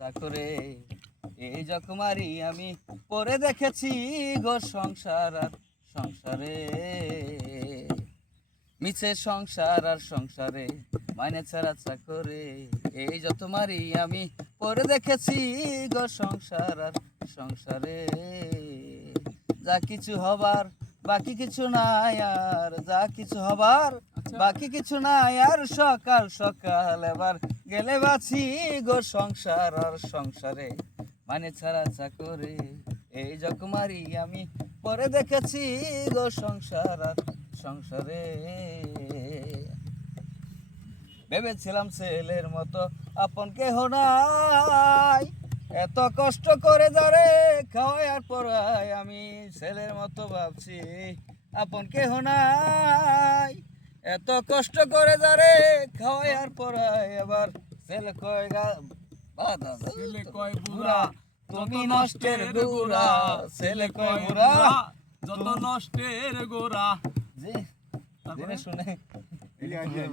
করে এই জকমারি আমি পরে দেখেছি গো সংসার আর সংসারে, মিছে সংসার আর সংসারে মাইনে ছাড়া চাকরে। এই যত মারি আমি পরে দেখেছি গো সংসার আর সংসারে, যা কিছু হবার বাকি কিছু নাই আর, যা কিছু হবার বাকি কিছু নাই আর, সকাল সকাল এবার গেলে বাঁচি গো সংসার আর সংসারে মানে ছাড়া চাকরে। এই জকমারি আমি পরে দেখেছি গো সংসার আর সংসারে, ভেবেছিলাম ছেলের মতো আপন কেহ নাই, এত কষ্ট করে যারে খাওয়াই আর পড়াই, আমি ছেলের মতো ভাবছি আপন কেহ নাই, এত কষ্ট করে যারে খাওয়াই আর পড়াই, এবার ছেলে কয় ছেলে কয় বুড়া তুমি নষ্টের গোড়া, ছেলে কয় বুড়া যত নষ্টের গোড়া। জি শুনে